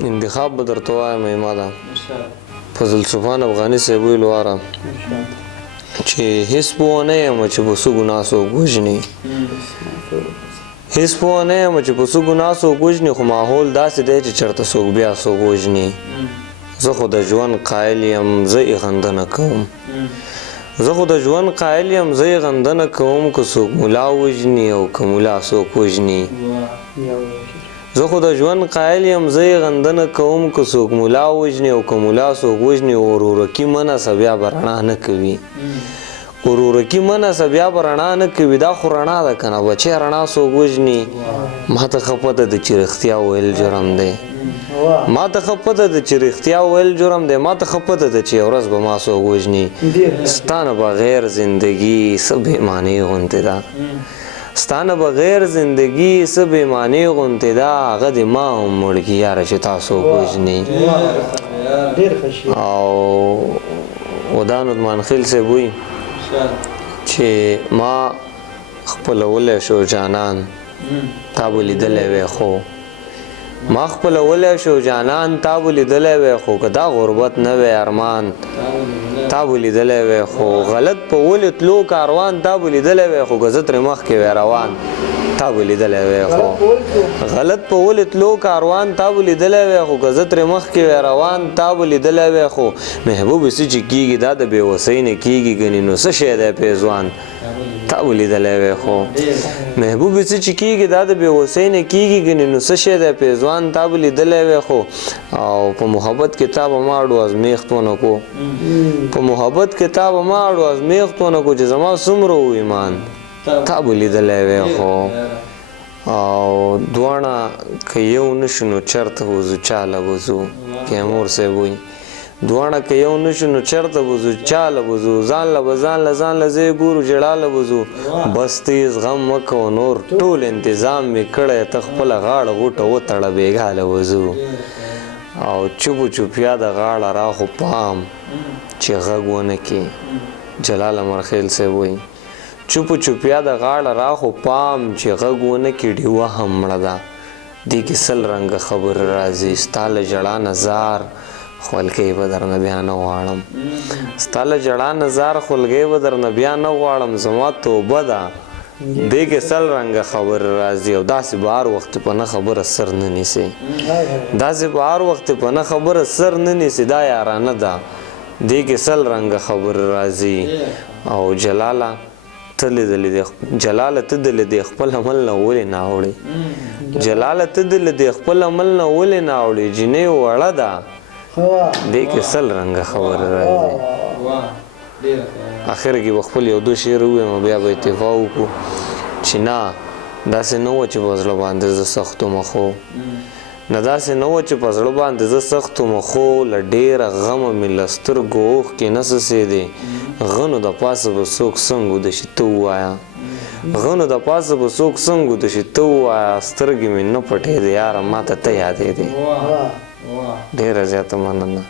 انتخاب به درته وایم ایمه ده فضل سبحان افغاني صاحب ویلو واره چې هېڅ پوه نه یم چې په څه ګناه څوک وژني هېڅ پوه نه یم چې په څه ګناه څوک وژني خو ماحول داسې دی چې چېرته څوک بیا څوک وژني زه خو د ژوند قایل یم زه یې غندنه کوم زه خو د ژوند قایل یم زه یې غندنه کوم که څوک ملا وژني او که ملا څوک وژني زه خو د ژوند قایل یم زه یې غندنه کوم که څوک ملا وژني او که ملا څوک وژني ورورکي منصه بیا به رڼا نه کوي ورورکي منصه بیا به رڼا نه کوي دا خو رڼا ده که نه بچی رڼا څوک وژني ما ته ښه پته ده چې رښتیا ویل جرم دی ما ته ښه پته ده چې رښتیا ویل جرم دی ما ته ښه پته ده چې یو ورځ به ما څوک وژني ستا نه بغیر زندګي څه بېمانۍ غوندې ده ستا نه بغیر زندګي څه بېمانۍ غوندې ده هغه دې ما هم مړ کي یاره چې تا څوک وژني او ودان عثمان خیل صاحب وایي چې ما خپلولی شو جانان تا به لیدلی وی خو ما خپلولی شو جانان تا به لیدلی وی خو که دا غربت نه وی ارمان تا به لیدلی وی خو غلط په ولې تلو کاروان تا به لیدلی وی خو که زه ترې مخکې وی روان تا به لیدلی وی خو غلط په ولې تلو کاروان تا به لیدلی وی خو که زه ترې مخکې وی روان تا به لیدلی وی خو محبوب څه چې کېږي دا د بېوسۍ نه کېږي ګنې نو څه شی دی پیزوان تا به لیدلی وی خو محبوب څه چې کېږي دا د بېوسۍ نه کېږي ګنې نو څه شی دی پیزوان تا به لیدلی وی خو او په محبت کې تا به ما اړو ازمیښت ونه کو په محبت کې تا به ما اړو ازمیښت ونه کو چې زما څومره و ایمان تا به لیدلی وی خو او دواړه که یو نشو نو چرته وځو چاله وځو کیمور صاحب وایي دواړه که یو نشو نو چرته وځو چاله وځو ځان له به ځان له زه یې ګورو ژړاله وځو بس تیز غم مه کوه نور ټول انتظام مې کړی ته خپله غاړه غوټه وتړه بېګاله وځو او چوپو چوپیا د غاړه را خو پام چې غږ ونه کړي جلال امرخیل صاحب وایي چوپو چوپیا د غاړه را خو پام چې غږ ونه کړي ډیوه هم مړه ده دې کې سل رنګه خبر راځي ستا له ژړا نه زار خولګۍ به درنه بیا نه غواړم ستا له ژړا نه زار خولګۍ به درنه بیا نه غواړم زما توبه ده دې کې سل رنګه خبر راځي او داسې به هر وخت په نه خبره سر نه نیسي داسې به هر وخت په نه خبره سر نه نیسي دا یارانه ده دې کې سل رنګه خبر راځي او جلاله ته د لیدې خپل عمل نه ولې نه اوړې جلاله ته د لیدې خپل عمل نه ولې نه اوړې جینۍ وړه ده دې کې سل رنګه خبر راځي اخر کې به خپل یو دو شعر ووایم بیا به اتفاق وکړو چې نه داسې نه وه چې په زړه باندې زه سخت وم خو نه داسې نه وه چې په زړه باندې زه سخت وم خو له ډېره غمه مې له سترګو اوښکې نه څڅېدې غنو د پاسه به څوک څنګ وده شي ته ووایه غنو د پاسه به څوک څنګ وده شي ته ووایه سترګې مې نه پټېدې یاره ما ته ته یادېدې ډېره زیاته مننه